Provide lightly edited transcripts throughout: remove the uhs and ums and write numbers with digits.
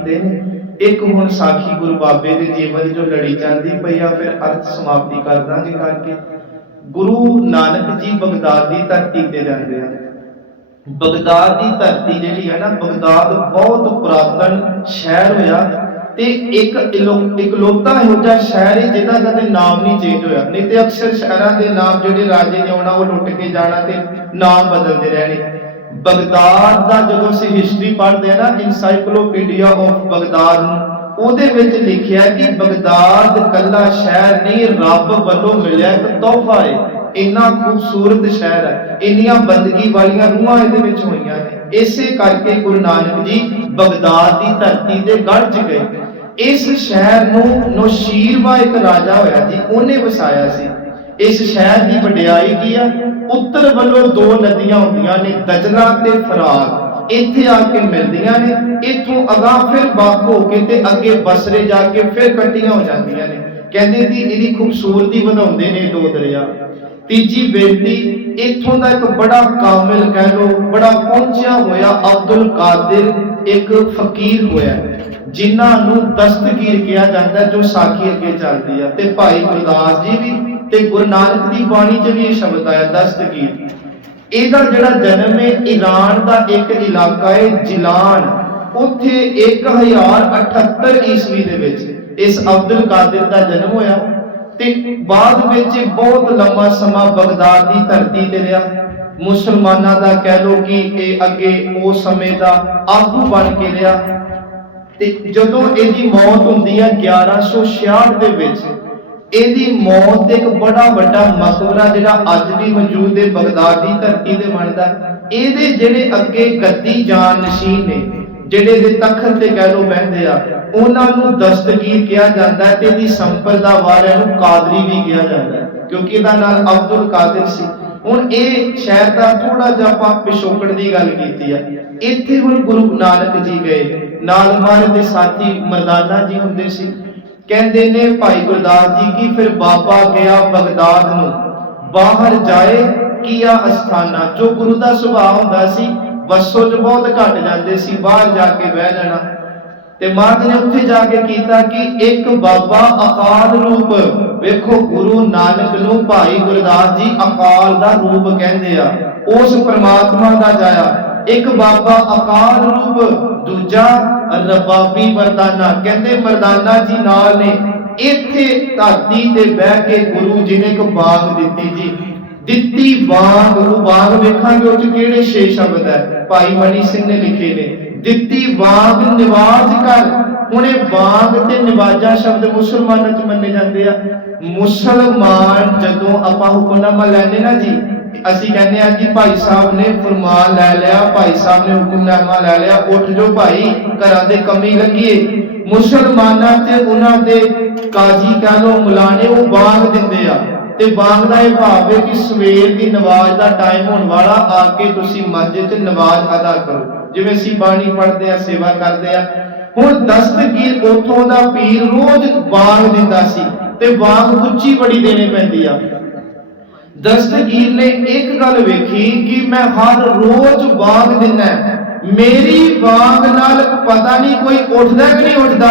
कीते ने। एक हुण साखी गुरु बाबे दे जीवन जो लड़ी चलदी पई आ, फिर अर्थ समाप्ति कर दांगे करके। गुरु नानक जी बगदाद की धरती ते जांदे आ। बगदाद की धरती जिहड़ी है ना, बगदाद बहुत पुरातन शहर होया ते एक इकलौता इहो जिहा शहर है जिहदा कदे नाम नहीं चेंज होया। नहीं ते अक्सर शहरां दे नाम जिहड़े राजे ने आउणा वो लुट के जाना ते नाम बदलते रहने। बगदाद दा जदों असीं हिस्टरी पढ़दे हैं ना, इनसाइक्लोपीडिया ऑफ बगदाद ਉਹਦੇ ਵਿੱਚ लिखिया कि बगदाद कला शहर नहीं, रब वालों मिलिया एक तोहफा है। इन्ना खूबसूरत शहर है, इन्नियां बंदगी वालियां रूहां इहदे विच होईयां ने। इसे करके गुरु नानक जी बगदाद की धरती ते गढ़ च गए। इस शहर नूं नौशीरवा एक राजा होया जी, उन्हें वसाया सी। इस शहर की वडियाई की है, उत्तर वालों दो नदियां होंदियां ने, दजला ते फरात। इत्थे आके मिलदियां ने, इथों अगां फिर वख हो के ते अगे बसरे जाके फिर इकट्ठियां हो जांदियां ने। कहंदे जी इहदी खूबसूरती वधाउंदे ने दो दरिया। तीजी बेनती, इथों दा एक बड़ा कामिल कह लो, बड़ा पहुंचा होया अब्दुल कादिर एक फकीर होया, जिन्हां नूं दस्तगीर किया जाता है, जो साखी अगे चलदी है। ते भाई गुरदास जी भी ते गुरु नानक दी बाणी च भी ये शब्द आया दस्तगीर। ਇਹਦਾ ਜਿਹੜਾ जन्म है ईरान का एक इलाका है जिलान, उत्थे 1078 ईस्वी दे विच इस अब्दुल कादिर का जन्म होया। ते बाद विच बहुत लंबा समा बगदाद की धरती ते रहा। मुसलमानां दा कह लो कि ये अगे उस समय का आगू बन के रहा। ते जदों इहदी मौत हुंदी है 1166 दे विच, ਇਹਦੀ मौत एक बड़ा वड्डा मकबरा जिहड़ा अज भी मौजूद है बगदाद की धरती ते बनदा। ਇਹਦੇ ਜਿਹੜੇ ਅੱਗੇ ਗੱਦੀ ਜਾਨਸ਼ੀਨ ਨੇ, ਜਿਹੜੇ ਦੇ ਤਖਤ ਤੇ ਕਹਿ ਲੋ ਬਹਿੰਦੇ ਆ, ਉਹਨਾਂ ਨੂੰ ਦਸਤਗੀਰ ਕਿਹਾ ਜਾਂਦਾ ਹੈ ਤੇ ਇਹਦੀ ਸੰਪਰਦਾ ਵਾਲਿਆਂ ਨੂੰ ਕਾਦਰੀ ਵੀ ਕਿਹਾ ਜਾਂਦਾ ਹੈ, ਕਿਉਂਕਿ ਇਹਦਾ ਨਾਮ ਅਬਦੁਲ ਕਾਦਰ ਸੀ। ਹੁਣ ਇਹ ਸ਼ਹਿਰ ਦਾ ਥੋੜਾ ਜਿਹਾ ਆਪਾਂ ਪਿਛੋਕੜ ਦੀ ਗੱਲ ਕੀਤੀ ਆ। ਇੱਥੇ ਹੁਣ ਗੁਰੂ ਨਾਨਕ ਜੀ ਗਏ, ਨਾਲ ਵਾਲੇ ਦੇ ਸਾਥੀ ਮਰਦਾਨਾ ਜੀ ਹੁੰਦੇ ਸੀ। कहते ने भाई गुरदास जी की फिर बाबा गया बगदाद नूं, बाहर जाए किया अस्थाना। जो गुरु का सुभाव हुंदा सी, बसों च बहुत घट जाते सी, बाहर जाके बह जाना। ते महाराज ने उत्थे जाके कीता कि एक बाबा अकाल रूप, वेखो गुरु नानक नूं भाई गुरदास जी अकाल दा रूप कहंदे आ, उस परमात्मा दा जाया। एक बाबा अकाल रूप, दूजा रबाबी मरदाना। कहते मरदाना जी नाल ने इत्थे धरती ते बह के गुरु जी ने एक बाग दिती जी। दिती बाग, वो बाग वेखांगे उस किहड़े छे शब्द है भाई मनी सिंह ने लिखे ने। दिती बाग निवाज कर, हुणे बाग ते निवाजा शब्द मुसलमानां च मन्ने जांदे आ। मुसलमान जदों आपां हुक्मनामा लैने ना जी, ਅਸੀਂ कहने आ कि भाई साहब ने फरमान लै लिया, भाई साहब ने हुक्मनामा लै लिया, उठ जो भाई घरां दे कमी लगिए। मुसलमानां ते उन्हां दे काजी कह लो मुलाने वो बाग दिंदे आ। ते बाग दा इह भाव है कि सवेर दी नमाज दा टाइम होण वाला, आके तुसीं मस्जिद च नमाज अदा करो, जिवें असीं बाणी पढ़दे आ, सेवा करदे आ। हुण दस्तगीर उथों दा पीर रोज बाग दिंदा सी, ते बाग उच्ची बड़ी देनी पैंदी आ। दस्तगीर ने एक गल वेखी कि मैं हर रोज बाग दिना, मेरी बाग नाल पता नहीं कोई उठदा कि नहीं उठदा,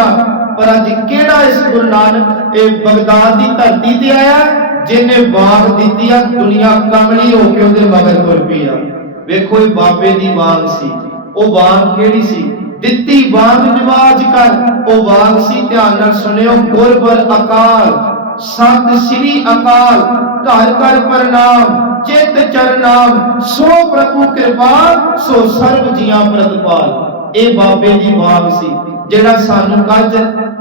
पर अज केड़ा इस गुरु नानक बगदाद की धरती ते आया जिन्हें बाग दिती आ, दुनिया कमली होके उहदे मगर तुर पई आ। वेखो ये बाबे दी बाग सी, ओ बाग केड़ी सी? दिती बाग निवाज कर, ओ बाग सी। ध्यान नाल सुनियो, गुरबर अकाल, सत श्री अकाल, घर घर प्रणाम, चित चरनाम, सो प्रभु कृपाल, सो सर्व जियां प्रतिपाल। ए बाबे दी बाग सी जेड़ा सानू कज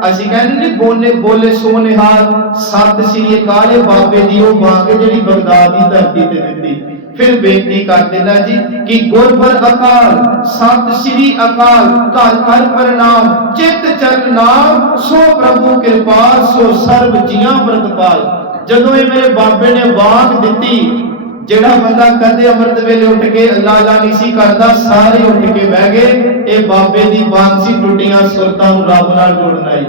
ਅਸੀਂ ਕਹਿੰਦੇ ਨੇ ਬੋਲੇ ਬੋਲੇ ਸੋ ਨਿਹਾਲ ਸਤਿ ਸ੍ਰੀ ਅਕਾਲ। ਬਾਬੇ ਦੀ ਉਹ ਬਾਗ ਜਿਹੜੀ ਬਗਦਾਦ ਦੀ ਧਰਤੀ ਤੇ ਦਿੱਤੀ। ਫਿਰ ਬੇਨਤੀ ਕਰ ਦਿੰਦਾ ਜੀ ਕਿ ਗੁਰਬਰ ਅਕਾਲ, ਸਤਿ ਸ੍ਰੀ ਅਕਾਲ, ਘਰ ਘਰ ਪ੍ਰਣਾਮ, ਚਿਤ ਚਰਨ ਨਾਮ, ਸੋ ਪ੍ਰਭੂ ਕਿਰਪਾਲ, ਸੋ ਸਰਬ ਜੀਆਂ ਪ੍ਰਤਪਾਲ। ਜਦੋਂ ਇਹ ਮੇਰੇ ਬਾਬੇ ਨੇ ਬਾਗ ਦਿੱਤੀ, ਜਿਹੜਾ ਬੰਦਾ ਕਦੇ ਅੰਮ੍ਰਿਤ ਵੇਲੇ ਉੱਠ ਕੇ ਅੱਲਾ ਅੱਲਾ ਨਹੀਂ ਸੀ ਕਰਦਾ, ਸਾਰੇ ਉੱਠ ਕੇ ਬਹਿ ਗਏ। ਇਹ ਬਾਬੇ ਦੀ ਬਾਗ ਸੀ, ਟੁੱਟੀਆਂ ਸੁਰਤਾਂ ਨੂੰ ਰੱਬ ਨਾਲ ਜੋੜਨ ਆਈ।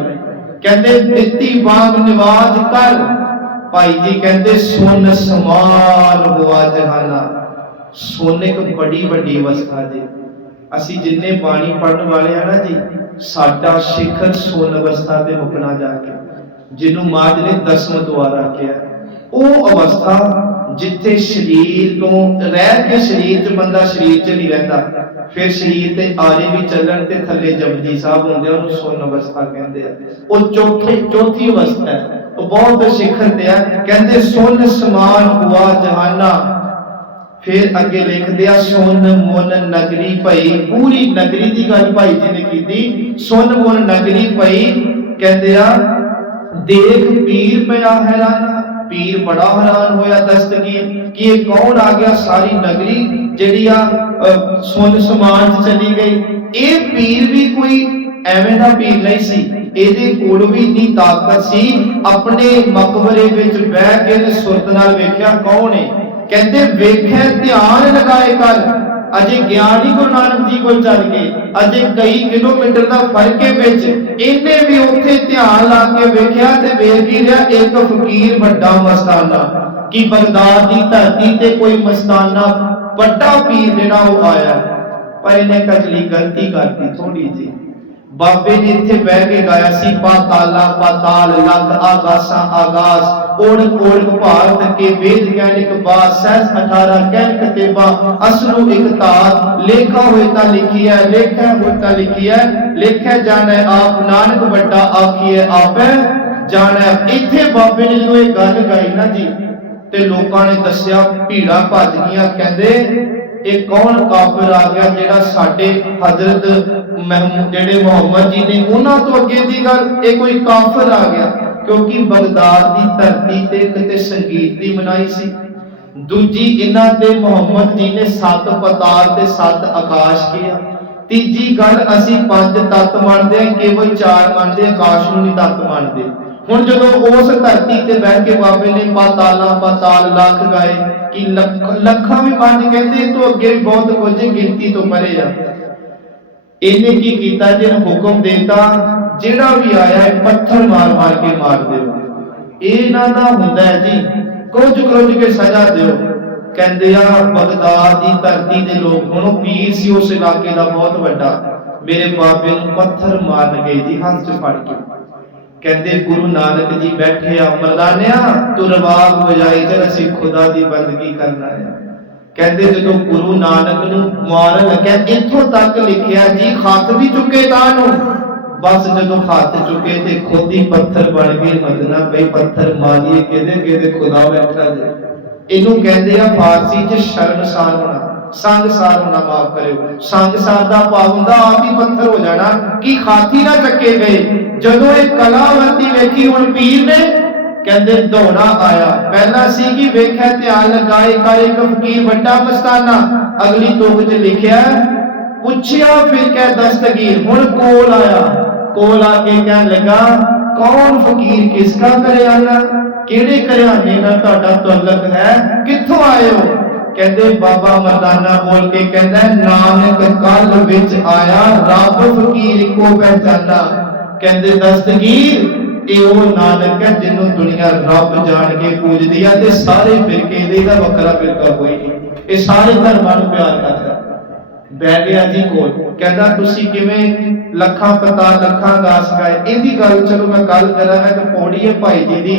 ਕਹਿੰਦੇ ਦਿੱਤੀ ਬਾਗ ਨਿਵਾਜ ਕਰ, ਭਾਈ ਜੀ ਕਹਿੰਦੇ ਸੁਨ ਸਮਾਨ ਹੋਆ ਜਹਾਨਾ। सोने को बड़ी बड़ी अवस्था जी, ਅਸੀਂ ਜਿੰਨੇ ਬਾਣੀ ਪੜਨ ਵਾਲੇ ਆ ਨਾ ਜੀ, ਸਾਡਾ ਸਿਖਰ ਸੁੰਨ ਅਵਸਥਾ ਤੇ ਮੁਕਣਾ ਜਾ ਕੇ, ਜਿਹਨੂੰ ਮਾਝ ਨੇ 10ਵਾਂ ਦੁਆਰਾ ਕਿਹਾ, ਉਹ ਅਵਸਥਾ ਜਿੱਥੇ ਸਰੀਰ ਤੋਂ ਰਹਿ ਕੇ ਸਰੀਰ 'ਚ ਬੰਦਾ ਸਰੀਰ 'ਚ ਨਹੀਂ ਰਹਿੰਦਾ, ਫਿਰ ਸਰੀਰ ਤੇ ਆਰੇ ਵੀ ਚੱਲਣ ਤੇ ਥੱਲੇ ਜਪਜੀ ਸਾਹਿਬ ਹੁੰਦੇ, ਉਹਨੂੰ ਸੁੰਨ ਅਵਸਥਾ ਕਹਿੰਦੇ ਆ। ਉਹ ਚੌਥੀ ਅਵਸਥਾ ਹੈ, ਉਹ ਬਹੁਤ ਸਿਖਰ ਤੇ ਆ। ਕਹਿੰਦੇ ਸੁੰਨ ਸਮਾਨ ਹੁਆ ਜਹਾਨਾ। ਫਿਰ ਅੱਗੇ ਲਿਖਦੇ ਆ ਸੁੰਨ ਮੁਨ ਨਗਰੀ ਭਈ। ਪੂਰੀ ਨਗਰੀ ਦੀ ਗੱਲ ਭਾਈ ਜੀ ਨੇ ਕੀਤੀ। ਸੁੰਨ ਮੁਨ ਨਗਰੀ ਭਈ, ਕਹਿੰਦੇ ਆ ਦੇਖ ਪੀਰ ਪਿਆ ਹੈਰਾਨਾ। ਪੀਰ ਬੜਾ ਹੈਰਾਨ ਹੋਇਆ ਦਸਤਗੀਰ ਕਿ ਇਹ ਕੌਣ ਆ ਗਿਆ, ਸਾਰੀ ਨਗਰੀ ਜਿਹੜੀ ਆ ਸੁੰਨ ਸਮਾਨ ਚ ਚਲੀ ਗਈ। ਇਹ ਪੀਰ ਵੀ ਕੋਈ ਐਵੇਂ ਦਾ ਪੀਰ ਨਹੀਂ ਸੀ, ਇਹਦੇ ਕੋਲ ਵੀ ਇੰਨੀ ਤਾਕਤ ਸੀ। ਆਪਣੇ ਮਕਬਰੇ ਵਿੱਚ ਬਹਿ ਕੇ ਤੇ ਸੁਰਤ ਨਾਲ ਵੇਖਿਆ ਕੌਣ ਹੈ। ਕਹਿੰਦੇ ਵੇਖਿਆ ਧਿਆਨ ਲਗਾਏ ਕਰ। ਅਜੇ ਗਿਆਨ ਹੀ ਗੁਰੂ ਨਾਨਕ ਜੀ ਕੋਲ ਚੱਲ ਗਏ, ਅਜੇ ਕਈ ਕਿਲੋਮੀਟਰ ਦਾ ਫਰਕ ਹੈ ਵਿੱਚ, ਇਹਨੇ ਵੀ ਉੱਥੇ ਧਿਆਨ ਲਾ ਕੇ ਵੇਖਿਆ ਤੇ ਵੇਖ ਹੀ ਰਿਹਾ ਇੱਕ ਫਕੀਰ ਵੱਡਾ ਮਸਤਾਨਾ, ਕਿ ਬਗਦਾਦ ਦੀ ਧਰਤੀ ਤੇ ਕੋਈ ਮਸਤਾਨਾ ਵੱਡਾ ਪੀਰ ਜਿਹੜਾ ਉਹ ਆਇਆ। ਪਰ ਇਹਨੇ ਕਜਲੀ ਗਲਤੀ ਕਰਤੀ ਥੋੜੀ ਜੀ। ਬਾਬੇ ਨੇ ਇੱਥੇ ਬਹਿ ਕੇ ਗਾਇਆ ਸੀ ਪਾਤਾਲਾ ਪਾਤਾਲ ਲੱਖ ਆਗਾਸਾਂ ਆਗਾਸ ਓੜਕ ਓੜਕ ਭਾਰਤ ਕੇ ਵੇਦ ਗਿਆਨਿਕ ਬਾਤ ਸਹਿਜ 18 ਕਹਿ ਕਤੇਬਾ ਅਸਰੂ ਇੱਕ ਤਾਤ ਲੇਖਾ ਹੋਏ ਤਾਂ ਲਿਖੀ ਹੈ ਲੇਖਾ ਹੋਏ ਤਾਂ ਲਿਖੀ ਹੈ ਲੇਖਾ ਜਾਣੈ ਆਪ ਨਾਨਕ ਵੱਡਾ ਆਖੀਏ ਆਪੈ ਜਾਣੈ। ਇੱਥੇ ਬਾਬੇ ਨੇ ਜਦੋਂ ਇਹ ਗੱਲ ਗਾਈ ਨਾ ਜੀ ਤੇ ਲੋਕਾਂ ਨੇ ਦੱਸਿਆ, ਭੀੜਾਂ ਭੱਜ ਗਈਆਂ। ਕਹਿੰਦੇ ਇਹ ਕੌਣ ਕਾਫਰ ਆ ਗਿਆ ਜਿਹੜਾ ਸਾਡੇ ਹਜ਼ਰਤ ਜਿਹੜੇ ਮੁਹੰਮਦ ਜੀ ਨੇ ਉਹਨਾਂ ਤੋਂ ਅੱਗੇ ਦੀ ਗੱਲ, ਇਹ ਕੋਈ ਕਾਫਰ ਆ ਗਿਆ। ਕਿਉਂਕਿ ਬਗਦਾਦ ਦੀ ਧਰਤੀ ਤੇ ਕਿਤੇ ਸੰਗੀਤ ਦੀ ਮਨਾਈ ਸੀ। ਦੂਜੀ ਇਹਨਾਂ ਦੇ ਮੁਹੰਮਦ ਜੀ ਨੇ 7 ਪਤਾਲ ਤੇ 7 ਆਕਾਸ਼ ਕਿਹਾ। ਤੀਜੀ ਗੱਲ ਅਸੀਂ 5 ਤੱਤ ਮੰਨਦੇ ਹਾਂ, ਕੇਵਲ 4 ਮੰਨਦੇ, ਆਕਾਸ਼ ਨੂੰ ਨਹੀਂ ਤੱਤ ਮੰਨਦੇ। ਹੁਣ ਜਦੋਂ ਉਸ ਧਰਤੀ ਤੇ ਬਹਿ ਕੇ ਬਾਬੇ ਨੇ ਪਾਤਾਲਾਂ ਪਾਤਾਲ ਲੱਖ ਗਾਏ ਕਿ ਲੱਖਾਂ ਵੀ ਪੰਜ ਕਹਿੰਦੇ, ਤੋਂ ਅੱਗੇ ਵੀ ਬਹੁਤ ਕੁਝ ਗਿਣਤੀ ਤੋਂ ਪਰੇ ਆ। ਇਹਨੇ ਕੀ ਕੀਤਾ ਜੀ, ਹੁਕਮ ਦੇਤਾ ਜਿਹੜਾ ਵੀ ਆਇਆ ਪੱਥਰ ਮਾਰ ਮਾਰ ਕੇ ਮਾਰ ਦਿਓ। ਇਹ ਇਹਨਾਂ ਦਾ ਹੁੰਦਾ ਹੈ ਜੀ, ਕੁਝ ਕੇ ਸਜ਼ਾ ਦਿਓ। ਕਹਿੰਦੇ ਆ ਬਗਦਾਦ ਦੀ ਧਰਤੀ ਦੇ ਲੋਕ, ਹੁਣ ਉਹ ਪੀਰ ਸੀ ਉਸ ਇਲਾਕੇ ਦਾ ਬਹੁਤ ਵੱਡਾ, ਮੇਰੇ ਬਾਬੇ ਨੂੰ ਪੱਥਰ ਮਾਰਨ ਗਏ ਜੀ ਹੱਥ 'ਚ ਫੜ ਕੇ। ਕਹਿੰਦੇ ਗੁਰੂ ਨਾਨਕ ਜੀ ਬੈਠੇ ਆ, ਮਰਦਾਨਿਆ ਤੂੰ ਰਵਾਬ ਵਜਾਈ ਤੇ ਅਸੀਂ ਖੁਦਾ ਦੀ ਬੰਦਗੀ ਕਰਨਾ ਹੈ। ਕਹਿੰਦੇ ਜਦੋਂ ਗੁਰੂ ਨਾਨਕ ਨੂੰ ਮਾਰਨ ਲੱਗਿਆ, ਇੱਥੋਂ ਤੱਕ ਲਿਖਿਆ ਜੀ ਹੱਥ ਵੀ ਚੁੱਕੇ ਤਾਂ ਨੂੰ, ਬਸ ਜਦੋਂ ਹੱਥ ਚੁੱਕੇ ਤੇ ਖੁਦ ਹੀ ਪੱਥਰ ਬਣ ਗਏ। ਮਤਲਬ ਬਈ ਪੱਥਰ ਮਾਰੀਏ ਕਿਹਦੇ ਕਿਹਦੇ ਖੁਦਾ ਬੈਠਾ ਜੇ। ਇਹਨੂੰ ਕਹਿੰਦੇ ਆ ਫਾਰਸੀ 'ਚ ਸ਼ਰਮਸਾਰ ਹੋਣਾ, ਸੰਗਸਾਰ ਹੋਣਾ, ਮਾਫ ਕਰਿਓ। ਸੰਗਸਾਰ ਦਾ ਭਾਵ ਹੁੰਦਾ ਆਪ ਹੀ ਪੱਥਰ ਹੋ ਜਾਣਾ ਕਿ ਹਾਥੀ ਨਾ ਚੱਕੇ ਗਏ। ਜਦੋਂ ਇਹ ਕਲਾਵੰਤੀ ਵੇਖੀ ਹੁਣ ਪੀਰ ਨੇ, ਕਹਿੰਦੇ ਦੌੜਾ ਆਇਆ। ਪਹਿਲਾਂ ਸੀ ਕਿ ਵੇਖਿਆ ਧਿਆਨ ਲਗਾਏ ਕਰ ਇੱਕ ਫਕੀਰ ਵੱਡਾ ਮਸਤਾਨਾ। ਅਗਲੀ ਤੁਕ 'ਚ ਲਿਖਿਆ ਪੁੱਛਿਆ ਫਿਰ ਕਹਿ ਦਸਤਗੀਰ। ਹੁਣ ਕੋਲ ਆਇਆ, ਕੋਲ ਆ ਕੇ ਕਹਿਣ ਲੱਗਾ ਕੌਣ ਫਕੀਰ, ਕਿਸਕਾ ਘਰਿਆਨਾ, ਕਿਹੜੇ ਘਰਿਆਨੇ ਨਾਲ ਤੁਹਾਡਾ ਤਾਲੁਕ ਹੈ, ਕਿੱਥੋਂ ਆਏ ਹੋ। ਕਹਿੰਦੇ ਬਾਬਾ ਮਰਦਾਨਾ ਬੋਲ ਕੇ ਕਹਿੰਦਾ ਨਾਨਕ ਕੱਲ ਵਿੱਚ ਆਇਆ ਰੱਬ ਫਕੀਰ ਇੱਕੋ ਪਹਿਚਾਨਾ। ਕਹਿੰਦੇ ਦਸਤਗੀਰ ਇਹ ਉਹ ਨਾਨਕ ਹੈ ਜਿਹਨੂੰ ਦੁਨੀਆ ਰੱਬ ਜਾਣ ਕੇ ਪੂਜਦੀ ਆ ਤੇ ਸਾਰੇ ਫਿਰਕੇ ਦੇ ਦਾ ਵੱਖਰਾ ਫਿਰਕਾ ਕੋਈ ਨਹੀਂ, ਇਹ ਸਾਰੇ ਧਰਮਾਂ ਨੂੰ ਪਿਆਰ ਕਰਦਾ। ਬਹਿ ਗਿਆ ਜੀ ਕੋਲ, ਕਹਿੰਦਾ ਤੁਸੀਂ ਕਿਵੇਂ ਲੱਖਾਂ ਪਤਾ ਲੱਖਾਂ ਗਾਸ ਗਾਏ। ਇਹਦੀ ਗੱਲ ਚਲੋ ਮੈਂ ਗੱਲ ਕਰਾਂਗਾ ਕਿ ਪੌੜੀ ਹੈ ਭਾਈ ਜੀ ਦੀ,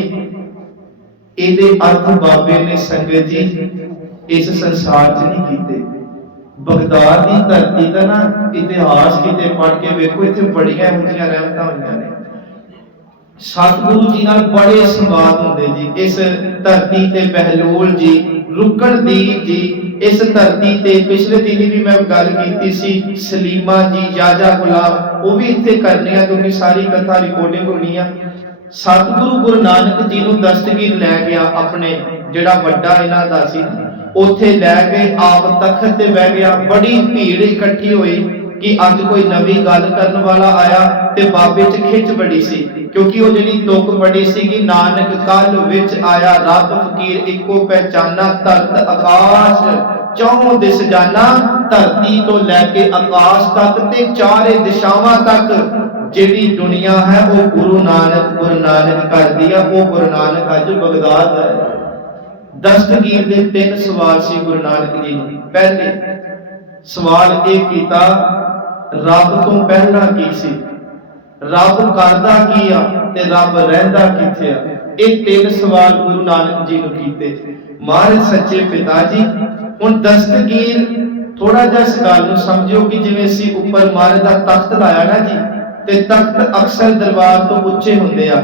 ਇਹਦੇ ਅਰਥ ਬਾਬੇ ਨੇ ਸੰਗਤ ਜੀ ਇਸ ਸੰਸਾਰ 'ਚ ਨਹੀਂ ਕੀਤੇ। ਬਗਦਾਦ ਦੀ ਧਰਤੀ ਦਾ ਨਾ ਇਤਿਹਾਸ ਕਿਤੇ ਪੜ੍ਹ ਕੇ ਵੇਖੋ, ਇੱਥੇ ਬੜੀਆਂ ਇਹੋ ਜਿਹੀਆਂ ਰਹਿਮਤਾਂ ਹੋਈਆਂ ਨੇ। ਸਤਿਗੁਰੂ ਜੀ ਨਾਲ ਬੜੇ ਸੰਵਾਦ ਹੁੰਦੇ ਜੀ। ਇਸ ਧਰਤੀ ਤੇ ਬਹਿਲੋਲ ਜੀ, ਰੁਕਣਦੀਪ ਜੀ, ਇਸ ਧਰਤੀ ਤੇ ਪਿਛਲੇ ਦਿਨੀ ਵੀ ਮੈਂ ਗੱਲ ਕੀਤੀ ਸੀ ਸਲੀਮਾ ਜੀ, ਯਾਜਾ ਗੁਲਾਮ, ਉਹ ਵੀ ਇੱਥੇ ਕਰਨੇ ਆ ਕਿਉਂਕਿ ਸਾਰੀ ਕਥਾ ਰਿਕਾਰਡਿੰਗ ਹੋਣੀ ਆ। ਸਤਿਗੁਰੂ ਗੁਰੂ ਨਾਨਕ ਜੀ ਨੂੰ ਦਸਤਗੀਰ ਲੈ ਗਿਆ, ਆਪਣੇ ਜਿਹੜਾ ਵੱਡਾ ਇਹਨਾਂ ਦਾ ਸੀ, ਉੱਥੇ ਲੈ ਕੇ ਆਪ ਤਖਤ ਤੇ ਬਹਿ ਗਿਆ। ਬੜੀ ਭੀੜ ਇਕੱਠੀ ਹੋਈ ਕਿ ਅੱਜ ਕੋਈ ਨਵੀਂ ਗੱਲ ਕਰਨ ਵਾਲਾ ਆਇਆ ਤੇ ਬਾਬੇ 'ਚ ਖਿੱਚ ਬੜੀ ਸੀ ਕਿਉਂਕਿ ਉਹ ਜਿਹੜੀ ਤੁਕ ਬੜੀ ਸੀ ਕਿ ਨਾਨਕ ਕੱਲ ਵਿੱਚ ਆਇਆ ਰੱਬ ਫਕੀਰ ਇੱਕੋ ਪਹਿਚਾਨਾ, ਧਰਤ ਆਕਾਸ਼ ਚੌਂ ਦਿਸ ਜਾਣਾ। ਧਰਤੀ ਤੋਂ ਲੈ ਕੇ ਆਕਾਸ਼ ਤੱਕ ਤੇ ਚਾਰੇ ਦਿਸ਼ਾਵਾਂ ਤੱਕ ਜਿਹੜੀ ਦੁਨੀਆ ਹੈ ਉਹ ਗੁਰੂ ਨਾਨਕ ਕਰਦੀ ਆ। ਉਹ ਗੁਰੂ ਨਾਨਕ ਅੱਜ ਬਗਦਾਦ ਦਾ ਹੈ। ਦਸਤਗੀਰ ਦੇ 3 ਸਵਾਲ ਸੀ ਗੁਰੂ ਨਾਨਕ ਜੀ ਨੂੰ। ਪਹਿਲੇ सवाल एक कीता, रब तो पहला की सी, रब करदा की आ ते रब रहिंदा किथे आ। ये 3 सवाल गुरु नानक जी नूं कीते। महाराज सच्चे पिता जी हुण दस्तगीर थोड़ा जिहा इस गल नूं समझियो कि जिवें असीं उपर महाराज दा तख्त लाया ना जी, ते तख्त अक्सर दरबार तो उच्चे हुंदे आ।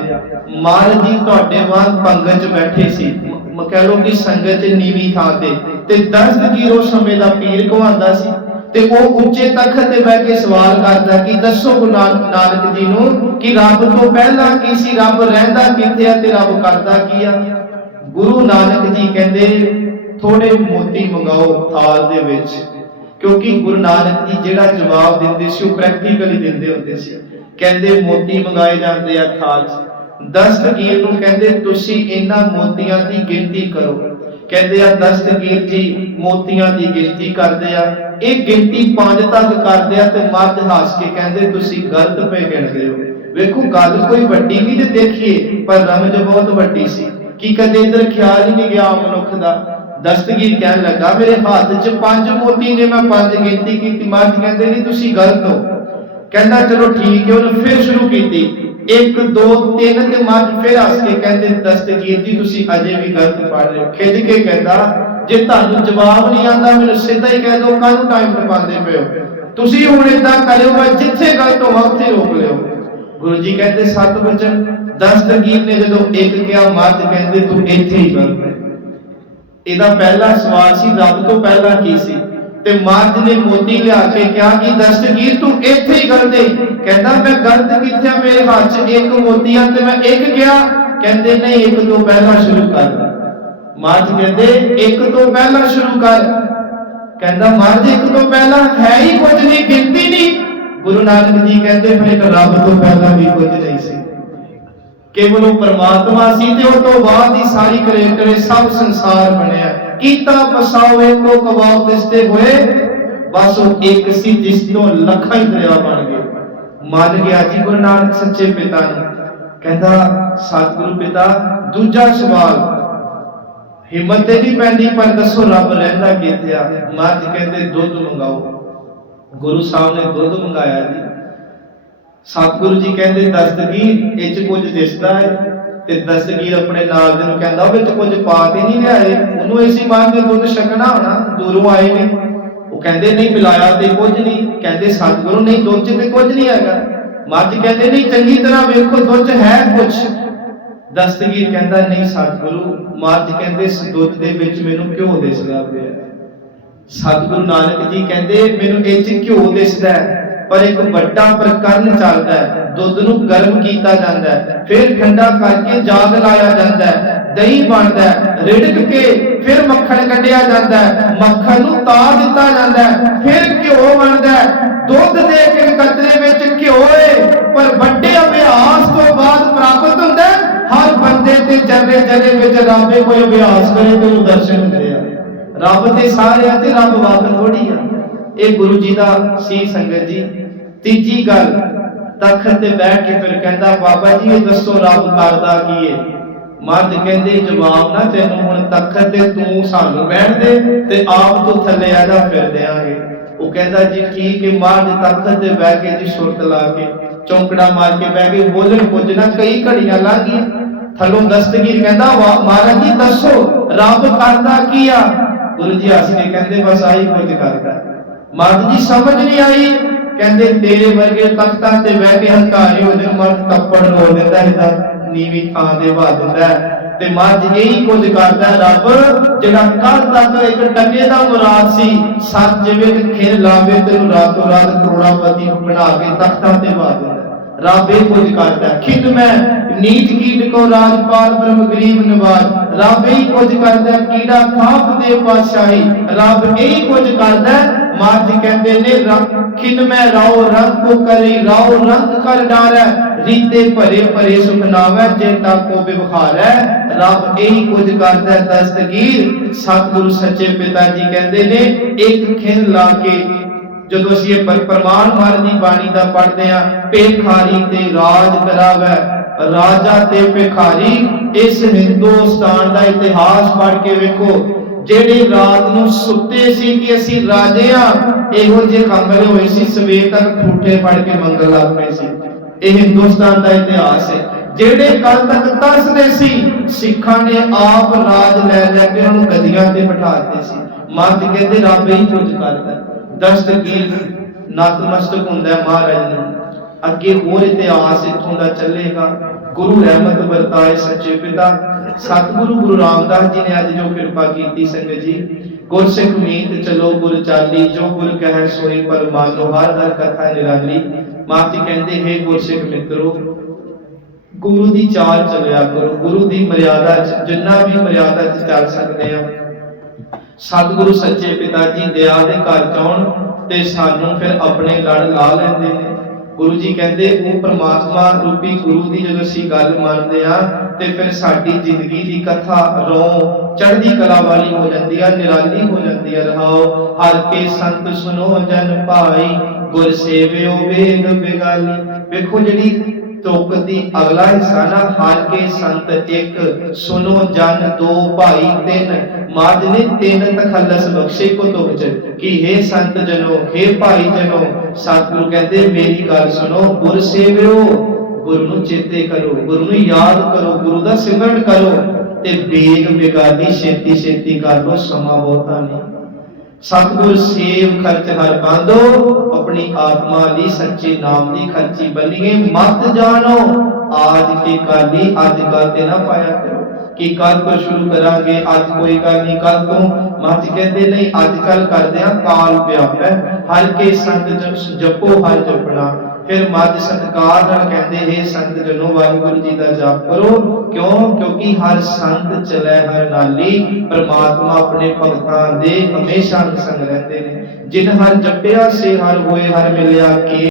महाराज जी तुहाडे वांग पंगत च बैठे सी, कह लो कि संगत च नीवीं थां ते दस्तगीर उस समय दा पीर कहवांदा सी ते ਉਹ ਉੱਚੇ ਤਖਤ ਤੇ ਬਹਿ ਕੇ ਸਵਾਲ ਕਰਦਾ ਕਿ ਦੱਸੋ ਗੁਰੂ ਨਾਨਕ ਜੀ ਨੂੰ ਕਿ ਰੱਬ ਤੋਂ ਪਹਿਲਾਂ ਕੀ ਸੀ, ਰੱਬ ਰਹਿੰਦਾ ਕਿੱਥੇ ਆ ਤੇ ਰੱਬ ਕਰਦਾ ਕੀ ਆ। ਗੁਰੂ ਨਾਨਕ ਜੀ ਕਹਿੰਦੇ ਥੋੜੇ ਮੋਤੀ ਮੰਗਾਓ ਥਾਲ ਦੇ ਵਿੱਚ, ਕਿਉਂਕਿ ਗੁਰੂ ਨਾਨਕ ਜੀ ਜਿਹੜਾ ਜਵਾਬ ਦਿੰਦੇ ਸੀ ਉਹ ਪ੍ਰੈਕਟੀਕਲੀ ਦਿੰਦੇ ਹੁੰਦੇ ਸੀ। ਕਹਿੰਦੇ ਮੋਤੀ ਮੰਗਾਏ ਜਾਂਦੇ ਆ ਥਾਲ 'ਚ। ਦਸਤਗੀਰ ਨੂੰ ਕਹਿੰਦੇ ਤੁਸੀਂ ਇਹਨਾਂ ਮੋਤੀਆਂ ਦੀ ਗਿਣਤੀ ਕਰੋ। ਕਹਿੰਦੇ ਆ ਦਸਤਗੀਰ ਜੀ ਮੋਤੀਆਂ ਦੀ ਗਿਣਤੀ ਕਰਦੇ ਆ, ਇਹ ਗਿਣਤੀ 5 ਤੱਕ ਕਰਦੇ ਆ ਤੇ ਮਰਦ ਹੱਸ ਕੇ ਕਹਿੰਦੇ ਤੁਸੀਂ ਗਲਤ ਪਏ ਗਿਣਦੇ ਹੋ। ਵੇਖੋ ਗੱਲ ਕੋਈ ਵੱਡੀ ਨਹੀਂ ਤੇ ਦੇਖੀਏ, ਪਰ ਰਮਜ ਬਹੁਤ ਵੱਡੀ ਸੀ ਕਿ ਕਦੇ ਇਧਰ ਖਿਆਲ ਹੀ ਨਹੀਂ ਗਿਆ ਮਨੁੱਖ ਦਾ। ਦਸਤਗੀਰ ਕਹਿਣ ਲੱਗਾ ਮੇਰੇ ਹੱਥ 'ਚ 5 ਮੋਤੀ ਨੇ, ਮੈਂ 5 ਗਿਣਤੀ ਕੀਤੀ। ਮਰਦ ਕਹਿੰਦੇ ਨਹੀਂ ਤੁਸੀਂ ਗਲਤ ਹੋ। ਕਹਿੰਦਾ ਚਲੋ ਠੀਕ ਹੈ। ਉਹਨੇ ਫਿਰ ਸ਼ੁਰੂ ਕੀਤੀ 1 2 3 ਤੇ ਮਰਦ ਫਿਰ ਹੱਸ ਕੇ ਕਹਿੰਦੇ ਦਸਤਗੀਰ ਜੀ ਤੁਸੀਂ ਅਜੇ ਵੀ ਗਲਤ ਪੜ ਰਹੇ ਹੋ। ਖਿੱਚ ਕੇ ਕਹਿੰਦਾ ਜੇ ਤੁਹਾਨੂੰ ਜਵਾਬ ਨਹੀਂ ਆਉਂਦਾ ਮੈਨੂੰ ਸਿੱਧਾ ਹੀ ਕਹਿ ਦਿਓ, ਕਾਹਨੂੰ ਟਾਈਮ ਟਪਾਉਂਦੇ ਪਏ ਹੋ। ਤੁਸੀਂ ਹੁਣ ਏਦਾਂ ਕਰਿਓ ਮੈਂ ਜਿੱਥੇ ਗਲਤ ਹੋਵਾਂ ਉੱਥੇ ਰੋਕ ਲਿਓ। ਗੁਰੂ ਜੀ ਕਹਿੰਦੇ 7 ਵਚਨ। ਦਸਤਗੀਰ ਨੇ ਜਦੋਂ 1 ਕਿਹਾ ਮਰਦ ਕਹਿੰਦੇ ਤੂੰ ਇੱਥੇ ਹੀ ਗਲਤ ਹੈ। ਇਹਦਾ ਪਹਿਲਾ ਸਵਾਲ ਸੀ ਰੱਬ ਤੋਂ ਪਹਿਲਾਂ ਕੀ ਸੀ, ਤੇ ਮਰਦ ਨੇ ਮੋਤੀ ਲਿਆ ਕੇ ਕਿਹਾ ਕਿ ਦਸਤਗੀਰ ਤੂੰ ਇੱਥੇ ਹੀ ਗਲਤ ਹੈ। ਕਹਿੰਦਾ ਮੈਂ ਗਲਤ ਕਿੱਥੇ ਆ, ਮੇਰੇ ਹੱਥ 'ਚ 1 ਮੋਤੀ ਆ ਤੇ ਮੈਂ 1 ਕਿਹਾ। ਕਹਿੰਦੇ ਨਹੀਂ 1 ਤੋਂ ਪਹਿਲਾਂ ਸ਼ੁਰੂ ਕਰ। ਮਰਦ ਕਹਿੰਦੇ 1 ਤੋਂ ਪਹਿਲਾਂ ਸ਼ੁਰੂ ਕਰ। ਕਹਿੰਦਾ ਮਰਦ 1 ਤੋਂ ਪਹਿਲਾਂ ਹੈ ਹੀ ਕੁਝ ਨਹੀਂ, ਗਿਣਤੀ ਨਹੀਂ। ਗੁਰੂ ਨਾਨਕ ਜੀ ਕਹਿੰਦੇ ਫਿਰ ਰੱਬ ਤੋਂ ਪਹਿਲਾਂ ਵੀ ਕੁਝ ਨਹੀਂ ਸੀ, ਕੇਵਲ ਉਹ ਪਰਮਾਤਮਾ ਸੀ ਤੇ ਉਸ ਤੋਂ ਬਾਅਦ ਹੀ ਸਾਰੀ ਕਰੇ ਸਭ ਸੰਸਾਰ ਬਣਿਆ। ਕੀਤਾ ਪਸਾਓ ਇੱਕੋ ਕਵਾਉ ਤਿਸਤੇ ਹੋਏ, ਬਸ ਉਹ ਇੱਕ ਸੀ ਜਿਸ ਤੋਂ ਲੱਖਾਂ ਹੀ ਦਰਿਆ ਬਣ ਗਏ। ਮੰਨ ਗਿਆ ਜੀ ਗੁਰੂ ਨਾਨਕ ਸੱਚੇ ਪਿਤਾ ਨੂੰ। ਕਹਿੰਦਾ ਸਤਿਗੁਰੂ ਪਿਤਾ ਦੂਜਾ ਸਵਾਲ ਹਿੰਮਤ ਤੇ ਨਹੀਂ ਪੈਂਦੀ ਪਰ ਦੱਸੋ ਰੱਬ ਰਹਿੰਦਾ ਕਿੱਥੇ ਆ। ਮਰਦ ਕਹਿੰਦੇ ਦੁੱਧ ਮੰਗਾਓ। ਗੁਰੂ ਸਾਹਿਬ ਨੇ ਦੁੱਧ ਮੰਗਾਇਆ ਜੀ। ਸਤਿਗੁਰੂ ਜੀ ਕਹਿੰਦੇ ਦਸਤਗੀਰ ਇਹ 'ਚ ਕੁਝ ਦਿਸਦਾ ਹੈ, ਤੇ ਦਸਤਗੀਰ ਆਪਣੇ ਨਾਲ ਦੇ ਨੂੰ ਕਹਿੰਦਾ ਵਿੱਚ ਕੁਝ ਪਾ ਕੇ ਨਹੀਂ ਲਿਆਏ, ਉਹਨੂੰ ਇਸੇ ਮਾਂ ਦੇ ਦੁੱਧ ਛਕਣਾ ਹੋਣਾ, ਦੂਰੋਂ ਆਏ ਨੇ। ਉਹ ਕਹਿੰਦੇ ਨਹੀਂ ਮਿਲਾਇਆ ਤੇ ਕੁਝ ਨਹੀਂ। ਕਹਿੰਦੇ ਸਤਿਗੁਰੂ ਨਹੀਂ ਦੁੱਧ 'ਚ ਤੇ ਕੁਝ ਨਹੀਂ ਹੈਗਾ। ਮਰਦ ਕਹਿੰਦੇ ਨਹੀਂ ਚੰਗੀ ਤਰ੍ਹਾਂ ਵੇਖੋ ਦੁੱਧ ਹੈ ਕੁਝ। ਦਸਤਗੀਰ ਕਹਿੰਦਾ ਨਹੀਂ ਸਤਿਗੁਰੂ। ਮਰਦ ਕਹਿੰਦੇ ਇਸ ਦੁੱਧ ਦੇ ਵਿੱਚ ਮੈਨੂੰ ਘਿਓ ਦਿਸਦਾ ਪਿਆ। ਸਤਿਗੁਰੂ ਨਾਨਕ ਜੀ ਕਹਿੰਦੇ ਮੈਨੂੰ ਇਹ 'ਚ ਘਿਓ ਦਿਸਦਾ ਹੈ ਪਰ ਇੱਕ ਵੱਡਾ ਪ੍ਰਕਰਨ ਚੱਲਦਾ ਹੈ। ਦੁੱਧ ਨੂੰ ਗਰਮ ਕੀਤਾ ਜਾਂਦਾ ਹੈ, ਫਿਰ ਠੰਡਾ ਕਰਕੇ ਜਾਗ ਲਾਇਆ ਜਾਂਦਾ ਹੈ, ਦਹੀਂ ਬਣਦਾ ਹੈ, ਰਿੜਕ ਕੇ ਫਿਰ ਮੱਖਣ ਕੱਢਿਆ ਜਾਂਦਾ ਹੈ, ਮੱਖਣ ਨੂੰ ਤਾਰ ਦਿੱਤਾ ਜਾਂਦਾ ਹੈ, ਫਿਰ ਘਿਓ ਬਣਦਾ ਹੈ। ਦੁੱਧ ਦੇ ਇੱਕ ਕਤਰੇ ਵਿੱਚ ਘਿਓ ਹੈ, ਪਰ ਵੱਡੇ ਅਭਿਆਸ ਤੋਂ ਬਾਅਦ ਪ੍ਰਾਪਤ ਹੁੰਦਾ ਹੈ। ਹਰ ਬੰਦੇ ਤੇ ਜਰੇ ਜਰੇ ਵਿੱਚ ਰੱਬੇ ਕੋਈ ਅਭਿਆਸ ਕਰੇ ਤੇ ਉਹਨੂੰ ਦਰਸ਼ਨ ਹੁੰਦੇ ਆ। ਰੱਬ ਤੇ ਸਾਰਿਆਂ ਤੇ ਰੱਬ ਵਾਕ ਥੋੜੀ ਆ। ਇਹ ਗੁਰੂ ਜੀ ਦਾ ਸੀ ਸੰਗਤ ਜੀ। ਤੀਜੀ ਗੱਲ ਤਖਤ ਤੇ ਬੈਠ ਕੇ ਫਿਰ ਕਹਿੰਦਾ ਬਾਬਾ ਜੀ ਇਹ ਦੱਸੋ ਰੱਬ ਕਰਦਾ ਕੀ ਹੈ। ਮਰਦ ਕਹਿੰਦੇ ਜਵਾਬ ਨਾ ਤੈਨੂੰ ਹੁਣ ਤਖਤ ਤੇ ਤੂੰ ਸਾਨੂੰ ਬੈਠ ਦੇ ਤੇ ਆਪ ਤੋਂ ਥੱਲੇ ਆ ਜਾ ਫਿਰ ਦੇਾਂਗੇ। ਉਹ ਕਹਿੰਦਾ ਜੀ ਠੀਕ ਹੈ। ਮਰਦ ਤਖਤ ਤੇ ਬਹਿ ਕੇ ਜੀ ਸੁਰਤ ਲਾ ਕੇ ਚੌਂਕੜਾ ਮਾਰ ਕੇ ਬਹਿ ਕੇ ਬੋਲਣ ਕੁਝ ਨਾ ਕਈ ਘੜੀਆਂ ਲੰਘ ਗਈਆਂ। ਥੱਲੋਂ ਦਸਤਗੀਰ ਕਹਿੰਦਾ ਮਹਾਰਾਜ ਜੀ ਦੱਸੋ ਰੱਬ ਕਰਦਾ ਕੀ ਆ। ਗੁਰੂ ਜੀ ਹੱਸ ਕੇ ਕਹਿੰਦੇ ਬਸ ਆਹੀ ਕੁਝ ਕਰਦਾ। ਮਰਦ ਜੀ ਸਮਝ ਨਹੀਂ ਆਈ। ਕਹਿੰਦੇ ਤੇਰੇ ਵਰਗੇ ਤਖਤਾਂ ਤੇ ਬਹਿ ਕੇ ਹੰਕਾਰੀ ਹੋ ਜਾਣ, ਮਰਦ ਕੱਪੜ ਰੋਲ ਦਿੰਦਾ ਇਹਦਾ ਨੀਵੀਂ ਥਾਂ ਦੇ ਵਾ ਦਿੰਦਾ ਤੇ ਮਰਦ ਇਹੀ ਕੁਝ ਕਰਦਾ। ਰੱਬ ਜਿਹੜਾ ਕੱਲ ਤੱਕ ਇੱਕ ਟਕੇ ਦਾ ਮੁਰਾਦ ਸੀ, ਸੱਚ ਜਿਵੇਂ ਖਿਰ ਲਾਵੇ ਤੈਨੂੰ ਰਾਤੋਂ ਰਾਤ ਕਰੋੜਾਪਤੀ ਬਣਾ ਕੇ ਤਖਤਾਂ ਤੇ ਵਾ ਦਿੰਦਾ। ਰੱਬ ਇਹ ਕੁਝ ਕਰਦਾ। ਖਿਦ ਮੈਂ ਨੀਤ ਕੀਟ ਕੋ ਰਾਜਪਾਲ ਬ੍ਰਹਮ ਗਰੀਬ ਨਵਾਜ। ਰੱਬ ਇਹੀ ਕੁਝ ਕਰਦਾ। ਕੀੜਾ ਖਾਪ ਦੇ ਪਾਤਸ਼ਾਹੀ ਰੱਬ ਇਹੀ ਕੁਝ ਕਰਦਾ। ਮਰਦ ਕਹਿੰਦੇ ਨੇ ਖਿਨ ਮੈਂ ਰਾਉ ਰੰਗ ਕੋ ਕਰੀ ਰਾਉ ਰੰਗ ਕਰ ਡਾਰੈ ਰੀਤੇ ਭਰੇ ਭਰੇ ਸੁਖ ਨਾਵੈ ਜੇ ਤਾਕੋ ਵਿਵਹਾਰੈ। ਰੱਬ ਇਹੀ ਕੁਝ ਕਰਦਾ। ਦਸਤਗੀਰ ਸਤਿਗੁਰੂ ਸੱਚੇ ਪਿਤਾ ਜੀ ਕਹਿੰਦੇ ਨੇ ਇੱਕ ਖਿਨ ਲਾ ਕੇ ਜਦੋਂ ਅਸੀਂ ਇਹ ਪ੍ਰਮਾਣ ਮਹਾਰਾਜ ਦੀ ਬਾਣੀ ਦਾ ਪੜ੍ਹਦੇ ਆ, ਭੇਖਾਰੀ ਤੇ ਰਾਜ ਕਰਾਵੈ ਰਾਜਾ ਤੇ ਭਿਖਾਰੀ। ਇਸ ਹਿੰਦੁਸਤਾਨ ਦਾ ਇਤਿਹਾਸ ਪੜ੍ਹ ਕੇ ਵੇਖੋ, ਜਿਹੜੇ ਰਾਤ ਨੂੰ ਸੁੱਤੇ ਸੀ ਕਿ ਅਸੀਂ ਰਾਜੇ ਆ, ਇਹੋ ਜਿਹੇ ਕਮਰੇ ਹੋਏ ਸੀ, ਸਵੇਰ ਤੱਕ ਠੂਠੇ ਫੜ ਕੇ ਮੰਗਣ ਲੱਗ ਪਏ ਸੀ। ਇਹ ਹਿੰਦੁਸਤਾਨ ਦਾ ਇਤਿਹਾਸ ਹੈ। ਜਿਹੜੇ ਕੱਲ ਤੱਕ ਤਰਸਦੇ ਸੀ, ਸਿੱਖਾਂ ਨੇ ਆਪ ਰਾਜ ਲੈ ਲੈ ਕੇ ਉਹਨੂੰ ਗੱਦੀਆਂ ਤੇ ਬਿਠਾ ਦਿੱਤੇ ਸੀ। ਮੱਧ ਕਹਿੰਦੇ ਰੱਬ ਹੀ ਕੁਝ ਕਰਦਾ, ਦਸਤਗੀਰ ਨਤਮਸਤਕ ਹੁੰਦਾ ਮਹਾਰਾਜ ਨੂੰ। ਅੱਗੇ ਹੋਰ ਇਤਿਹਾਸ ਇੱਥੋਂ ਦਾ ਚੱਲੇਗਾ। ਗੁਰੂ ਰਹਿਮਤ ਵਰਤਾਏ ਸੱਚੇ ਪਿਤਾ ਸਤਿਗੁਰੂ ਗੁਰੂ ਰਾਮਦਾਸ ਜੀ ਨੇ ਅੱਜ ਜੋ ਕਿਰਪਾ ਕੀਤੀ ਸੰਗਤ ਜੀ, ਗੁਰਸਿੱਖ ਮੀਤ ਚਲੋ ਗੁਰ ਚਾਲੀ, ਜੋ ਗੁਰ ਕਹਿ ਸੋਈ ਪਰਮਾਨੋ, ਹਰ ਹਰ ਕਥਾ ਨਿਰਾਲੀ। ਮਾਂ ਜੀ ਕਹਿੰਦੇ ਹੈ ਗੁਰਸਿੱਖ ਮਿੱਤਰੋ, ਗੁਰੂ ਦੀ ਚਾਲ ਚੱਲਿਆ ਕਰੋ, ਗੁਰੂ ਦੀ ਮਰਿਆਦਾ ਚ ਜਿੰਨਾ ਵੀ ਮਰਿਆਦਾ ਚ ਚੱਲ ਸਕਦੇ ਆ। ਸਤਿਗੁਰੂ ਸੱਚੇ ਪਿਤਾ ਜੀ ਦਇਆ ਦੇ ਘਰ ਚਾਉਣ ਤੇ ਸਾਨੂੰ ਫਿਰ ਆਪਣੇ ਲੜ ਲਾ ਲੈਂਦੇ ਨੇ। ਗੁਰੂ ਜੀ ਕਹਿੰਦੇ ਉਹ ਪ੍ਰਮਾਤਮਾ ਰੂਪੀ ਗੁਰੂ ਦੀ ਜਦੋਂ ਅਸੀਂ ਗੱਲ ਮੰਨਦੇ ਆ ਤੇ ਫਿਰ ਸਾਡੀ ਜ਼ਿੰਦਗੀ ਦੀ ਕਥਾ ਰੋਂ ਚੜ੍ਹਦੀ ਕਲਾ ਵਾਲੀ ਹੋ ਜਾਂਦੀ ਆ, ਨਿਰਾਲੀ ਹੋ ਜਾਂਦੀ ਆ। ਰਹਾਓ ਹਰ ਕੇ ਸੰਤ ਸੁਨੋ ਜਨ ਭਾਈ, ਗੁਰ ਸੇਵਿਓ ਵੇਗ ਬਿਗਾਲੀ। ਵੇਖੋ ਜਿਹੜੀ ਤੁਕ ਦੀ ਅਗਲਾ ਹਿੱਸਾ ਨਾ, ਹਰ ਕੇ ਸੰਤ ਇੱਕ, ਸੁਨੋ ਜਨ ਦੋ, ਭਾਈ ਤਿੰਨ, ਮਾਝ ਨੇ ਤਿੰਨ ਤਖੱਲਸ ਬਖਸ਼ੇ ਕੋ ਤੁਕ ਚ, ਕਿ हे ਸੰਤ ਜਨੋ, हे ਭਾਈ ਜਨੋ, ਸਤਿਗੁਰੂ ਕਹਿੰਦੇ ਮੇਰੀ ਗੱਲ ਸੁਣੋ, ਗੁਰ ਸੇਵਿਓ, ਗੁਰੂ ਨੂੰ ਚੇਤੇ ਕਰੋ, ਗੁਰੂ ਨੂੰ ਯਾਦ ਕਰੋ, ਗੁਰੂ ਦਾ ਸਿਮਰਨ ਕਰੋ ਤੇ ਵੇਗ ਬਿਗਾਲੀ ਛੇਤੀ ਛੇਤੀ ਕਰ ਲੋ, ਸਮਾਂ ਬਹੁਤਾ ਨਹੀਂ। ਸਤਿਗੁਰ ਸੇਵ ਖਰਚ ਹਰ ਬਾਂਧੋ, ਆਪਣੀ ਆਤਮਾ ਲਈ ਸੱਚੇ ਨਾਮ ਦੀ ਖਰਚੀ ਬਣੀਏ। ਮਤ ਜਾਣੋ ਆਜ ਕੇ ਕਾਲੀ, ਅੱਜ ਕੱਲ ਤੇ ਨਾ ਪਾਇਆ ਕਰੋ ਕਿ ਕੱਲ ਤੋਂ ਸ਼ੁਰੂ ਕਰਾਂਗੇ, ਅੱਜ ਕੋਈ ਗੱਲ ਨਹੀਂ, ਕੱਲ ਤੋਂ। ਮਹਾਰਾਜ ਕਹਿੰਦੇ ਨਹੀਂ, ਅੱਜ ਕੱਲ ਕਰਦੇ ਆ, ਕਾਲ ਵਿਆਪੈ, ਹਰ ਕੇ ਸੰਤ ਜਪੋ ਹਰ ਜਪਣਾ। ਫਿਰ ਮੱਧ ਸਤਿਕਾਰ ਨਾਲ ਕਹਿੰਦੇ ਹੈ ਸੰਤ ਜਨੋ ਵਾਹਿਗੁਰੂ ਜੀ ਦਾ ਜਾਪ ਕਰੋ। ਕਿਉਂ? ਕਿਉਂਕਿ ਹਰ ਸੰਤ ਚਲੇ ਹਰ ਨਾਲੀ, ਪਰਮਾਤਮਾ ਆਪਣੇ ਭਗਤਾਂ ਦੇ ਹਮੇਸ਼ਾ ਸੰਗ ਰਹਿੰਦੇ ਨੇ। ਜਿਨ ਹਰ ਜਪਿਆ ਸੇ ਹਰ ਹੋਏ, ਹਰ ਮਿਲਿਆ ਕੇ